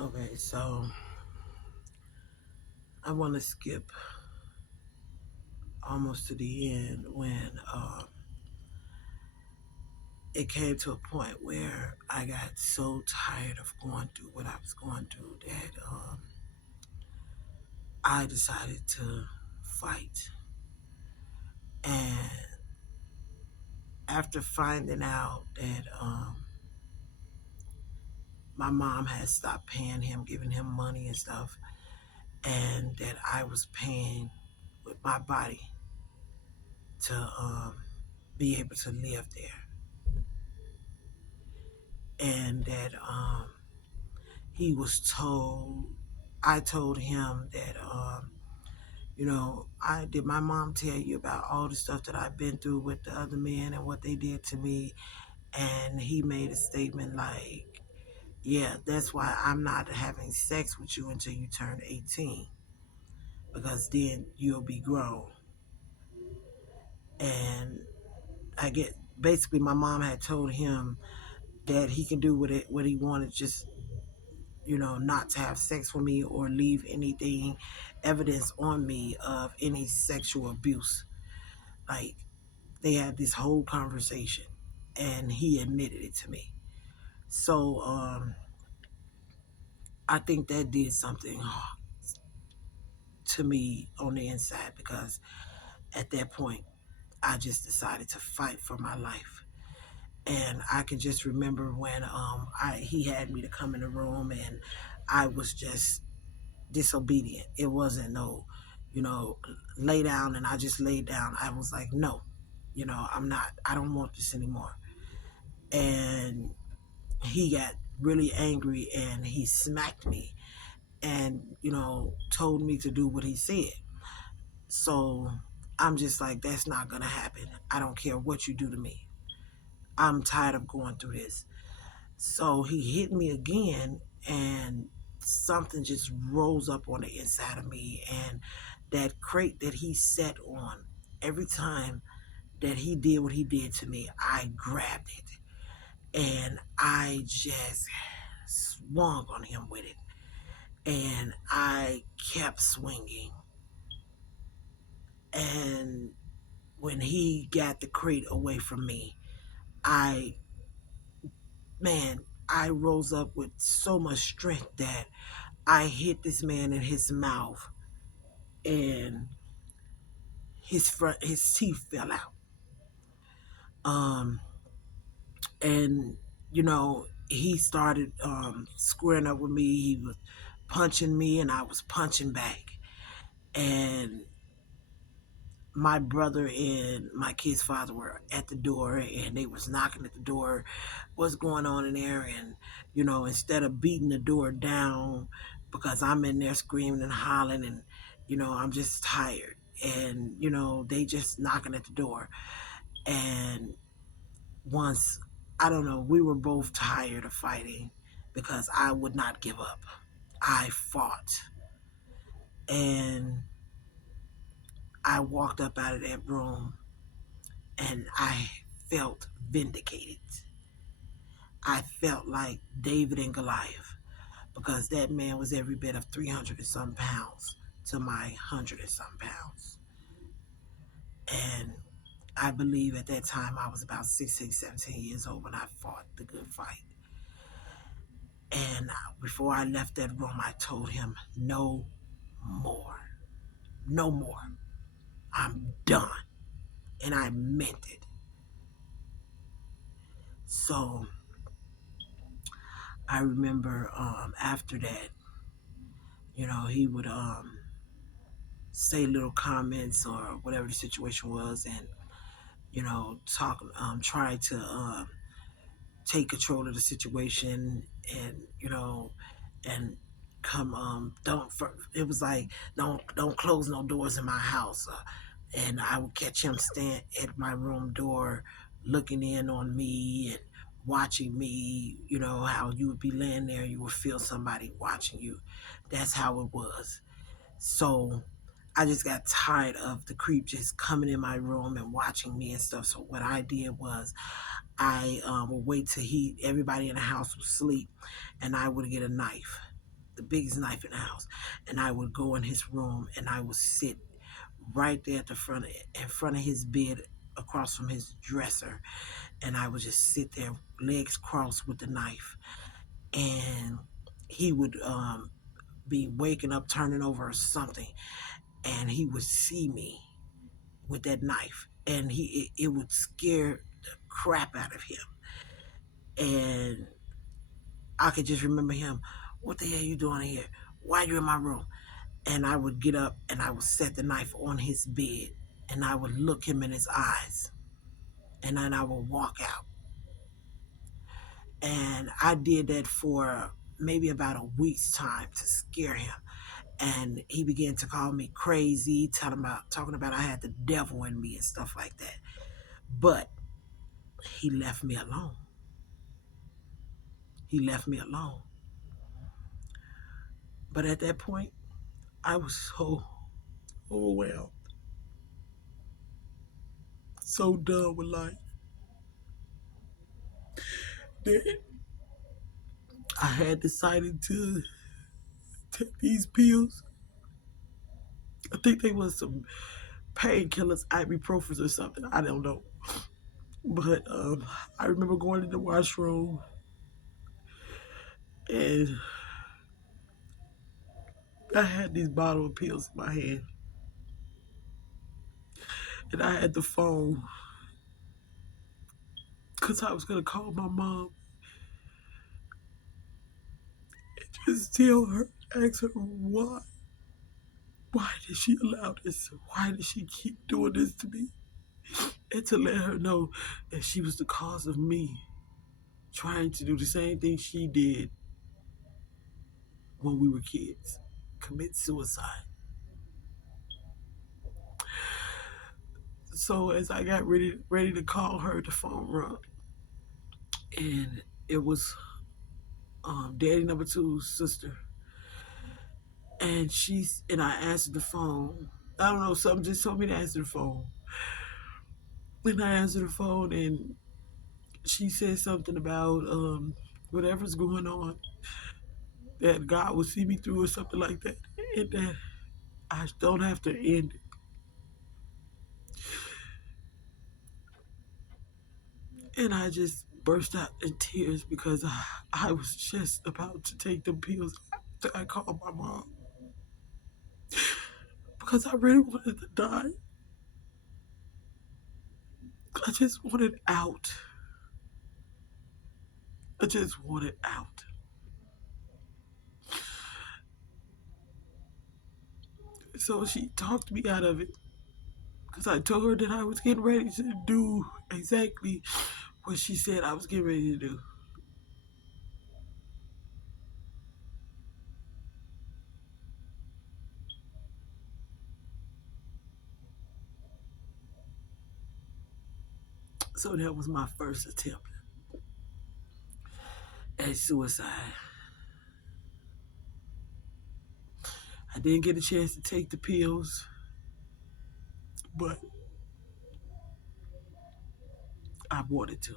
Okay, so I want to skip almost to the end when it came to a point where I got so tired of going through what I was going through that I decided to fight. And after finding out that my mom had stopped paying him, giving him money and stuff, and that I was paying with my body to be able to live there, and that he was told, I told him that, I did my mom tell you about all the stuff that I've been through with the other men and what they did to me? And he made a statement like, yeah, that's why I'm not having sex with you until you turn 18, because then you'll be grown. And I get basically my mom had told him that he can do what he wanted, just not to have sex with me or leave anything evidence on me of any sexual abuse. Like, they had this whole conversation and he admitted it to me. So I think that did something to me on the inside, because at that point I just decided to fight for my life. And I can just remember when he had me to come in the room, and I was just disobedient. It wasn't no, you know, lay down, and I just laid down. I was like, no, I don't want this anymore. And he got really angry and he smacked me and, told me to do what he said. So I'm just like, that's not going to happen. I don't care what you do to me. I'm tired of going through this. So he hit me again, and something just rose up on the inside of me. And that crate that he sat on, every time that he did what he did to me, I grabbed it and I just swung on him with it. And I kept swinging. And when he got the crate away from me, I, man, I rose up with so much strength that I hit this man in his mouth, and his teeth fell out. Um, and he started squaring up with me. He was punching me, and I was punching back. And my brother and my kid's father were at the door, and they was knocking at the door. What's going on in there? And instead of beating the door down, because I'm in there screaming and hollering, and I'm just tired, and they just knocking at the door. And once, I don't know, we were both tired of fighting, because I would not give up. I fought, and I walked up out of that room, and I felt vindicated. I felt like David and Goliath, because that man was every bit of 300 and some pounds to my 100 and some pounds. And I believe at that time I was about 16, 17 years old when I fought the good fight. And before I left that room, I told him, no more. No more. I'm done. And I meant it. So I remember after that, he would say little comments or whatever the situation was, and talk, try to take control of the situation, and and come, don't, it was like, don't close no doors in my house. And I would catch him stand at my room door, looking in on me and watching me. How you would be laying there, you would feel somebody watching you. That's how it was. So I just got tired of the creep just coming in my room and watching me and stuff. So what I did was, I would wait till everybody in the house would sleep, and I would get a knife, the biggest knife in the house. And I would go in his room and I would sit right there at the front, in front of his bed, across from his dresser, and I would just sit there, legs crossed, with the knife. And he would be waking up, turning over or something, and he would see me with that knife, and it would scare the crap out of him. And I could just remember him. What the hell are you doing here? Why are you in my room? And I would get up and I would set the knife on his bed and I would look him in his eyes and then I would walk out. And I did that for maybe about a week's time to scare him. And he began to call me crazy, talking about I had the devil in me and stuff like that. But he left me alone. He left me alone. But at that point, I was so overwhelmed, so done with life that I had decided to take these pills. I think they was some painkillers, ibuprofen or something. I don't know. But I remember going in the washroom and I had these bottle of pills in my hand. And I had the phone because I was going to call my mom and just tell her, ask her why. Why did she allow this? Why did she keep doing this to me? And to let her know that she was the cause of me trying to do the same thing she did when we were kids, commit suicide. So as I got ready to call her, the phone rung, and it was Daddy number two's sister, and I answered the phone. I don't know, something just told me to answer the phone, and I answered the phone, and she said something about whatever's going on, that God will see me through or something like that, and that I don't have to end it. And I just burst out in tears because I was just about to take the pills. I called my mom because I really wanted to die. I just wanted out. I just wanted out. So she talked me out of it because I told her that I was getting ready to do exactly what she said I was getting ready to do. So that was my first attempt at suicide. I didn't get a chance to take the pills, but I wanted to.